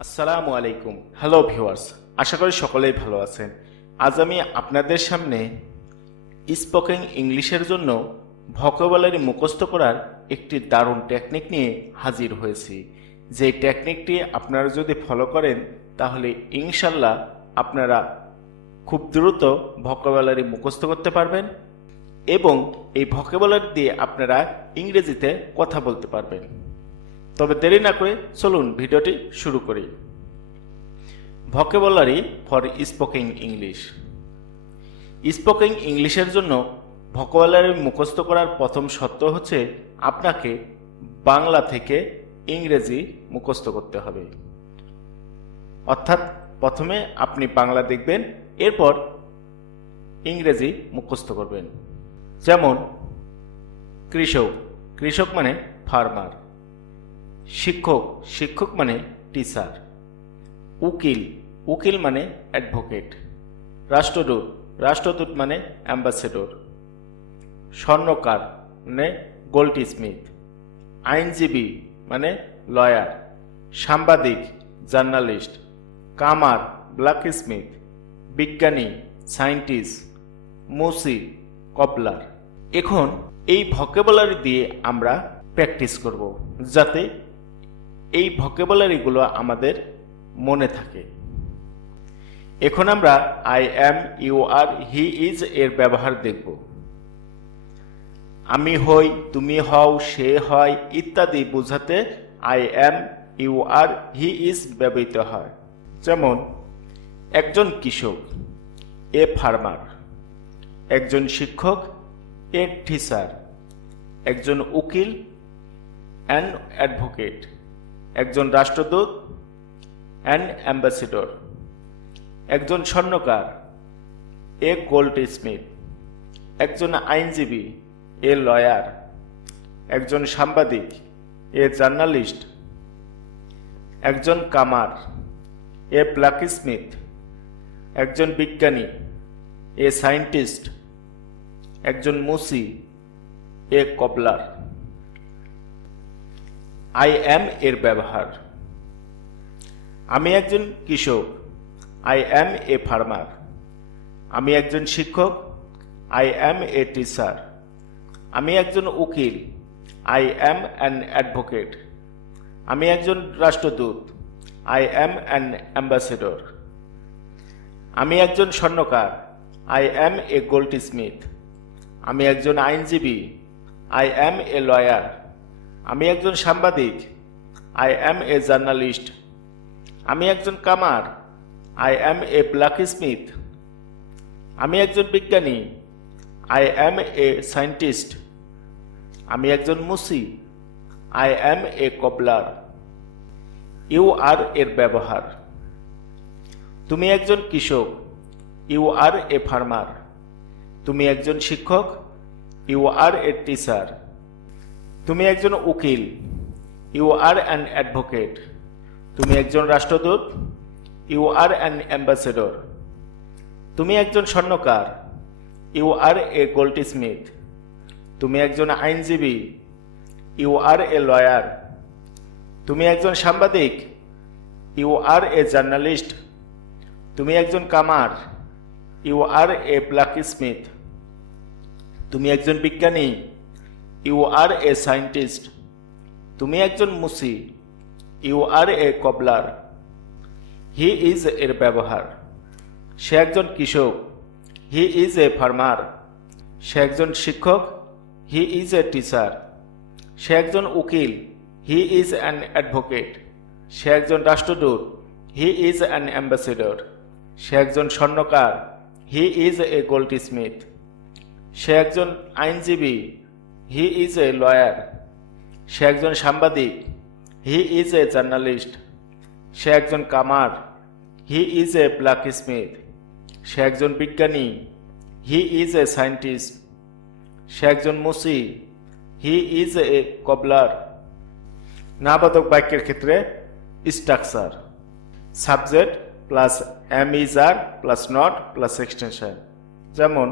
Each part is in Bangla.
আসসালামু আলাইকুম। হ্যালো ভিউয়ার্স, আশা করি সকলেই ভালো আছেন। আজ আমি আপনাদের সামনে স্পোকেন ইংলিশের জন্য ভোকাবুলারি মুখস্থ করার একটি দারুণ টেকনিক নিয়ে হাজির হয়েছি। যে টেকনিকটি আপনারা যদি ফলো করেন তাহলে ইনশাল্লাহ আপনারা খুব দ্রুত ভোকাবুলারি মুখস্থ করতে পারবেন এবং এই ভোকাবুলারি দিয়ে আপনারা ইংরেজিতে কথা বলতে পারবেন। তবে দেরি না করে চলুন ভিডিওটি শুরু করি। Vocabulary for spoken English. Spoken ইংলিশের জন্য ভোকাবুলারি মুখস্থ করার প্রথম শর্ত হচ্ছে আপনাকে বাংলা থেকে ইংরেজি মুখস্থ করতে হবে। অর্থাৎ প্রথমে আপনি বাংলা দেখবেন, এরপর ইংরেজি মুখস্থ করবেন। যেমন কৃষক, কৃষক মানে ফার্মার। শিক্ষক, শিক্ষক মানে টিচার। উকিল, উকিল মানে অ্যাডভোকেট। রাষ্ট্রদূত, রাষ্ট্রদূত মানে অ্যাম্বাসেডর। স্বর্ণকার মানে গোল্ড স্মিথ। আইনজীবী মানে লয়ার। সাংবাদিক জার্নালিস্ট। কামার ব্ল্যাক স্মিথ। বিজ্ঞানী সায়েন্টিস্ট। মুসি কবলার। এখন এই ভোকাবুলারি দিয়ে আমরা প্র্যাকটিস করব যাতে এই ভোকাবুলারিগুলো আমাদের মনে থাকে। এখন আমরা I am, you are, he is এর ব্যবহার দেখব। আমি হই, তুমি হও, সে হয় ইত্যাদি বোঝাতে I am, you are, he is ব্যবহৃত হয়। যেমন একজন কৃষক, এ ফার্মার। একজন শিক্ষক, এ টিচার। একজন উকিল, অ্যান অ্যাডভোকেট। একজন রাষ্ট্রদূত, অ্যান অ্যাম্বাসেডর। একজন স্বর্ণকার, এ গোল্ড স্মিথ। একজন আইনজীবী, এ লয়ার। একজন সাংবাদিক, এ জার্নালিস্ট। একজন কামার, এ ব্ল্যাক স্মিথ। একজন বিজ্ঞানী, এ সায়েন্টিস্ট। একজন মুসি, এ কবলার। আই অ্যাম এর ব্যবহার। আমি একজন কৃষক, আই অ্যাম এ ফার্মার। আমি একজন শিক্ষক, আই অ্যাম এ টিচার। আমি একজন উকিল, আই অ্যাম অ্যান অ্যাডভোকেট। আমি একজন রাষ্ট্রদূত, আই অ্যাম অ্যান অ্যাম্বাসেডর। আমি একজন স্বর্ণকার, I am A goldsmith. আমি একজন আইনজীবী, আই অ্যাম এ লয়ার। আমি একজন সাংবাদিক, আই অ্যাম এ জার্নালিস্ট। আমি একজন কামার, I am A blacksmith. আমি একজন বিজ্ঞানী, আই অ্যাম এ সায়েন্টিস্ট। আমি একজন মুসি, আই অ্যাম এ কবলার। ইউ আর এর ব্যবহার। তুমি একজন কৃষক, ইউ আর এ ফার্মার। তুমি একজন শিক্ষক, ইউ আর এ টিচার। তুমি একজন উকিল, ইউ আর অ্যান অ্যাডভোকেট। তুমি একজন রাষ্ট্রদূত, ইউ আর অ্যান অ্যাম্বাসেডর। তুমি একজন স্বর্ণকার, you are a goldsmith. তুমি একজন আইনজীবী, ইউ আর এ লয়ার। তুমি একজন সাংবাদিক, ইউ আর এ জার্নালিস্ট। তুমি একজন কামার, you are a blacksmith. তুমি একজন বিজ্ঞানী, ইউ আর এ সায়েন্টিস্ট। তুমি একজন মুসি, you are A কবলার। He is এর ব্যবহার। সে একজন কৃষক, হি ইজ এ ফার্মার। সে একজন শিক্ষক, হি ইজ এ টিচার। সে একজন উকিল, হি ইজ অ্যান অ্যাডভোকেট। সে একজন রাষ্ট্রদূত, হি ইজ অ্যান অ্যাম্বাসেডর। সে একজন স্বর্ণকার, he is a goldsmith. সে একজন আইনজীবী, হি ইজ এ লয়ার। সে একজন সাংবাদিক, হি ইজ এ জার্নালিস্ট। সে একজন কামার, he is a blacksmith. সে একজন বিজ্ঞানী, হি ইজ এ সায়েন্টিস্ট। সে একজন মুসি, হি ইজ এ কবলার। নাবাদক বাক্যের ক্ষেত্রে structure. Subject plus am is are plus not plus extension. যেমন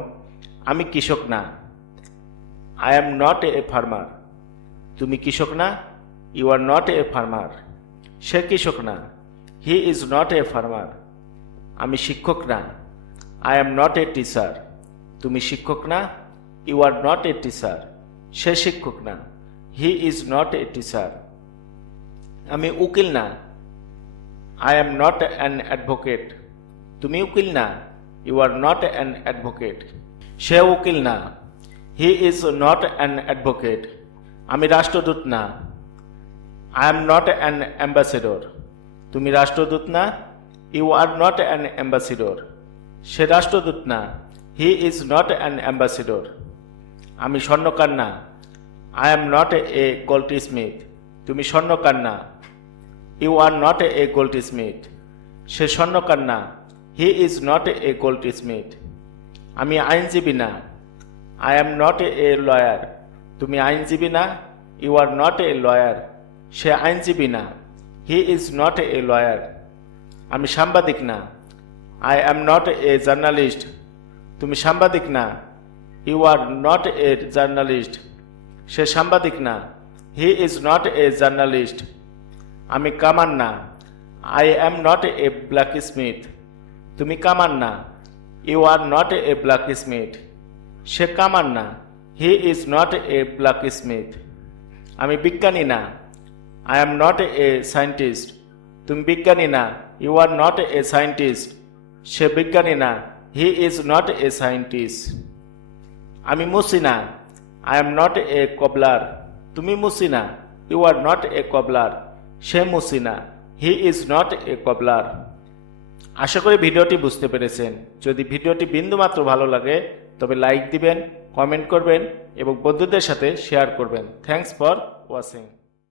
আমি কৃষক না, I am not a farmer. তুমি কৃষক না, you are not a farmer. সে কৃষক না, he is not a farmer. আমি শিক্ষক না, I am not a teacher. তুমি শিক্ষক না, you are not a teacher. সে শিক্ষক না, he is not a teacher. আমি উকিল না, I am not an advocate. তুমি উকিল না, you are not an advocate. সে উকিল না, he is not an advocate. আমি রাষ্ট্রদূত না, I am not an ambassador. তুমি রাষ্ট্রদূত না, you are not an ambassador. সে রাষ্ট্রদূত না, he is not an ambassador. আমি স্বর্ণকার না, I am not a goldsmith. তুমি স্বর্ণকার না, you are not a goldsmith. সে স্বর্ণকার না, he is not a goldsmith. আমি আইনজীবী না, I am not a lawyer. তুমি আইনজীবী না, you are not a lawyer. সে আইনজীবী না, he is not a lawyer. আমি সাংবাদিক না, I am not a journalist. তুমি সাংবাদিক না, you are not a journalist. সে সাংবাদিক না, he is not a journalist. আমি কামার না, I am not a blacksmith. তুমি কামার না, you are not a blacksmith. সে কামার না, he is not a blacksmith. আমি বিজ্ঞানী না, I am not a scientist. তুমি বিজ্ঞানী না, you are not a scientist. সে বিজ্ঞানী না, he is not a scientist. আমি মুসি না, I am not a cobbler. তুমি মুসি না, ইউ আর নট এ কবলার। সে মুসি না, হি ইজ নট এ কবলার। আশা করি ভিডিওটি বুঝতে পেরেছেন। যদি ভিডিওটি বিন্দুমাত্র ভালো লাগে তবে লাইক দিবেন, কমেন্ট করবেন এবং বন্ধুদের সাথে শেয়ার করবেন। Thanks for watching.